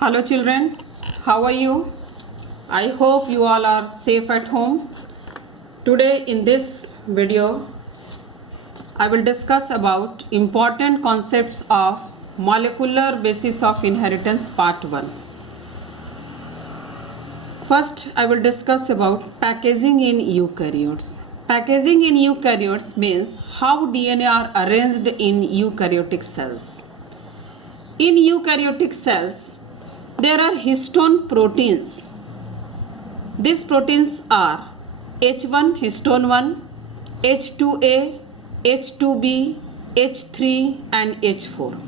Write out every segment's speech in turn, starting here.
Hello children, how are you? I hope you all are safe at home. Today in this video, I will discuss about important concepts of molecular basis of inheritance part 1. First, I will discuss about packaging in eukaryotes. Packaging in eukaryotes means how DNA are arranged in eukaryotic cells. In eukaryotic cells, there are histone proteins. These proteins are H1 histone 1, H2A, H2B, H3 and H4.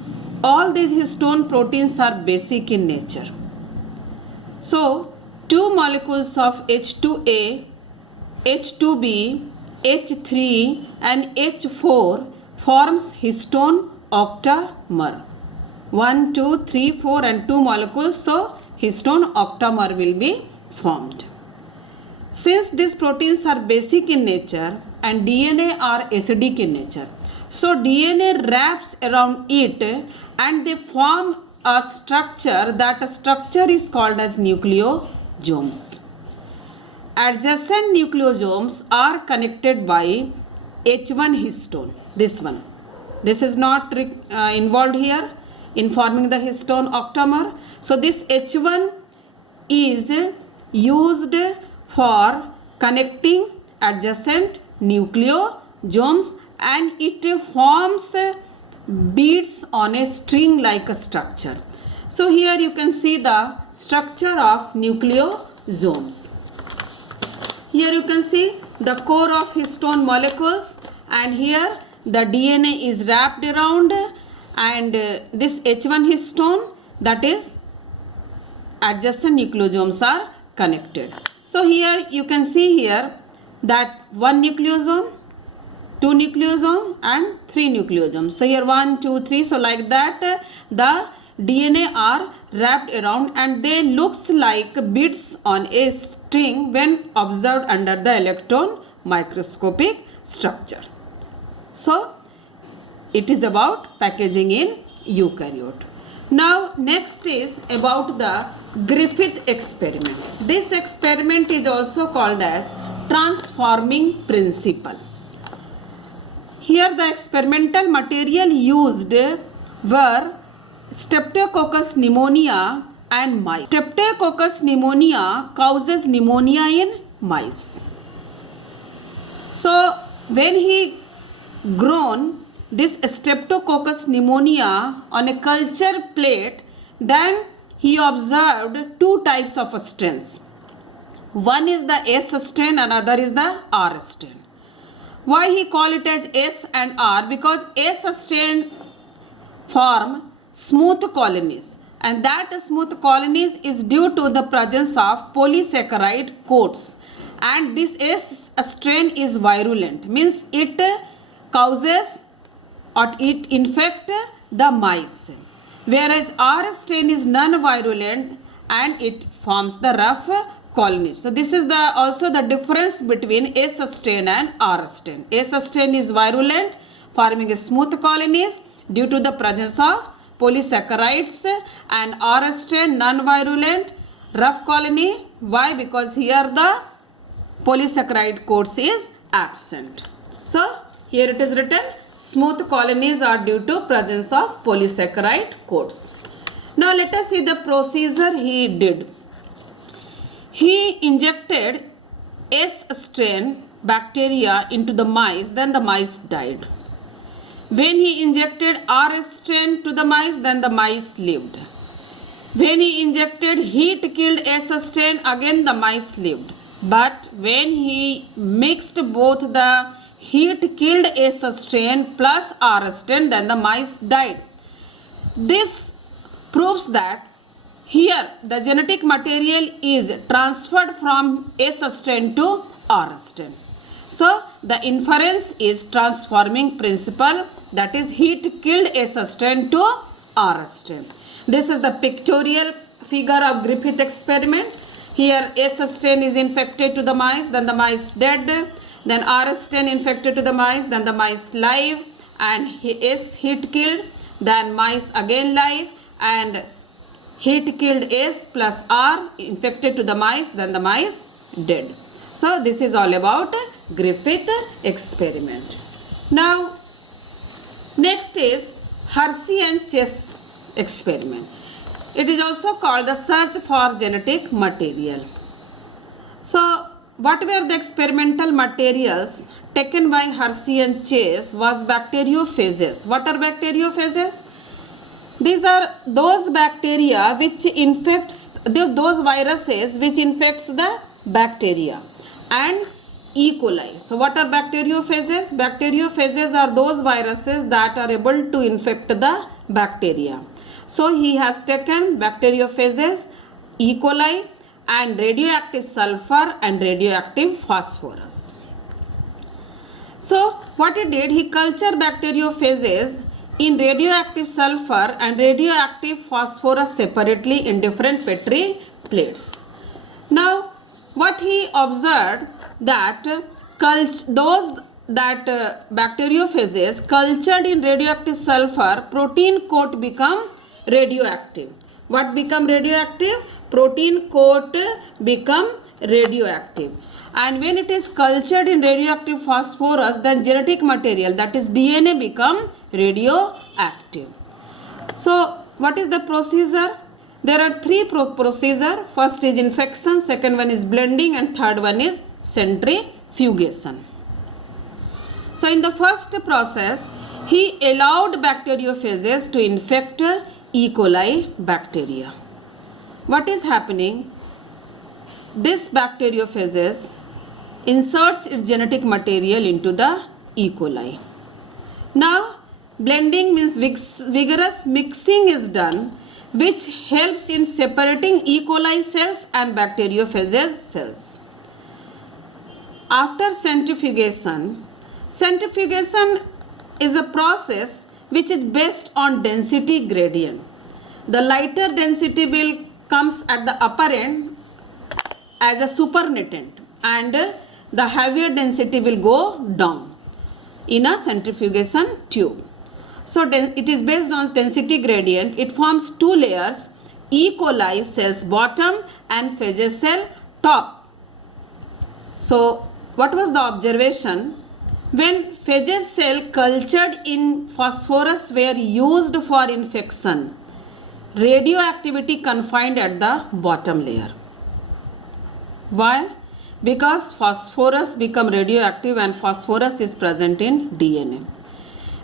All these histone proteins are basic in nature. So, two molecules of H2A, H2B, H3 and H4 forms histone octamer. 1, 2, 3, 4 and 2 molecules, so histone octamer will be formed. Since these proteins are basic in nature and DNA are acidic in nature, so DNA wraps around it and they form a structure. That structure is called as nucleosomes. Adjacent nucleosomes are connected by H1 histone, this one. This is not involved here in forming the histone octamer. So this H1 is used for connecting adjacent nucleosomes and it forms beads on a string like a structure. So here you can see the structure of nucleosomes. Here you can see the core of histone molecules and here the DNA is wrapped around and this H1 histone, that is adjacent nucleosomes are connected. So here you can see here that 1 nucleosome, 2 nucleosome and 3 nucleosomes. So here 1, 2, 3. So like that the DNA are wrapped around and they looks like beads on a string when observed under the electron microscopic structure. So it is about packaging in eukaryote. Now next is about the Griffith experiment. This experiment is also called as transforming principle. Here the experimental material used were Streptococcus pneumonia and mice. Streptococcus pneumonia causes pneumonia in mice. So when he grown this Streptococcus pneumonia on a culture plate, then he observed two types of strains. One is the S strain, another is the R strain. Why he call it as S and R? Because S strain form smooth colonies and that smooth colonies is due to the presence of polysaccharide coats and this S strain is virulent, means it causes or it infect the mice, whereas R strain is non-virulent and it forms the rough colonies. So this is also the difference between S strain and R strain. S strain is virulent, forming smooth colonies due to the presence of polysaccharides, and R strain non-virulent, rough colony. Why? Because here the polysaccharide coats is absent. So here it is written smooth colonies are due to presence of polysaccharide coats. Now let us see the procedure he did. He injected S strain bacteria into the mice, then the mice died. When he injected R strain to the mice, then the mice lived. When he injected heat killed S strain, again the mice lived. But when he mixed both the heat killed S strain plus R strain, then the mice died. This proves that here the genetic material is transferred from S strain to R strain. So the inference is transforming principle, that is heat killed S strain to R strain. This is the pictorial figure of Griffith experiment. Here S strain is infected to the mice, then the mice dead. Then R strain infected to the mice, then the mice live, and S heat killed, then mice again live, and heat killed S plus R, infected to the mice, then the mice dead. So this is all about Griffith experiment. Now next is Hershey and Chase experiment. It is also called the search for genetic material. So what were the experimental materials taken by Hershey and Chase was bacteriophages. What are bacteriophages? These are those bacteria which infects, those viruses which infects the bacteria and E. coli. So what are bacteriophages? Bacteriophages are those viruses that are able to infect the bacteria. So he has taken bacteriophages, E. coli and radioactive sulfur and radioactive phosphorus. So what he did, he cultured bacteriophages in radioactive sulfur and radioactive phosphorus separately in different Petri plates. Now what he observed that bacteriophages cultured in radioactive sulfur, protein coat become radioactive. What become radioactive? Protein coat become radioactive. And when it is cultured in radioactive phosphorus, then genetic material, that is DNA, become radioactive. So what is the procedure? There are three procedures. First is infection, second one is blending, and third one is centrifugation. So in the first process, he allowed bacteriophages to infect E. coli bacteria. What is happening? This bacteriophages inserts its genetic material into the E. coli. Now blending means vigorous mixing is done, which helps in separating E. coli cells and bacteriophages cells. After centrifugation, centrifugation is a process which is based on density gradient. The lighter density will comes at the upper end as a supernatant, and the heavier density will go down in a centrifugation tube. So it is based on density gradient. It forms two layers, E. coli cells bottom and phages cell top. So what was the observation? When phages cell cultured in phosphorus were used for infection, radioactivity confined at the bottom layer. Why? Because phosphorus become radioactive and phosphorus is present in DNA.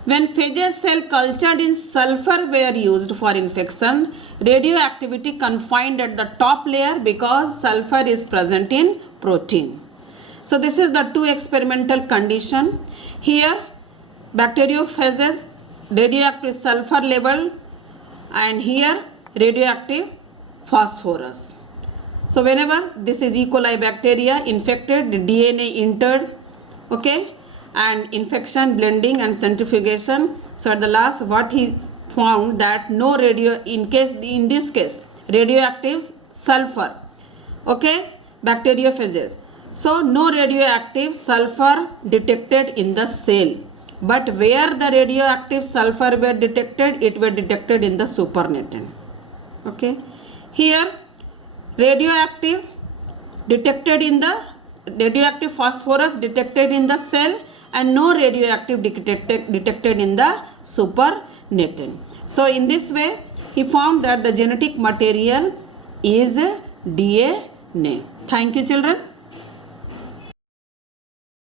When phages cell cultured in sulfur were used for infection, radioactivity confined at the top layer because sulfur is present in protein. So this is the two experimental condition. Here bacteriophages, radioactive sulfur level, and here radioactive phosphorus. So whenever this is E. coli bacteria infected, the DNA entered, okay, and infection, blending and centrifugation. So at the last what he found that no in this case radioactive sulfur, okay, bacteriophages. So no radioactive sulfur detected in the cell, but where the radioactive sulfur were detected, it were detected in the supernatant. Okay, here radioactive detected in the radioactive phosphorus detected in the cell, and no radioactive detected in the supernatant. So in this way he found that the genetic material is DNA. Thank you children.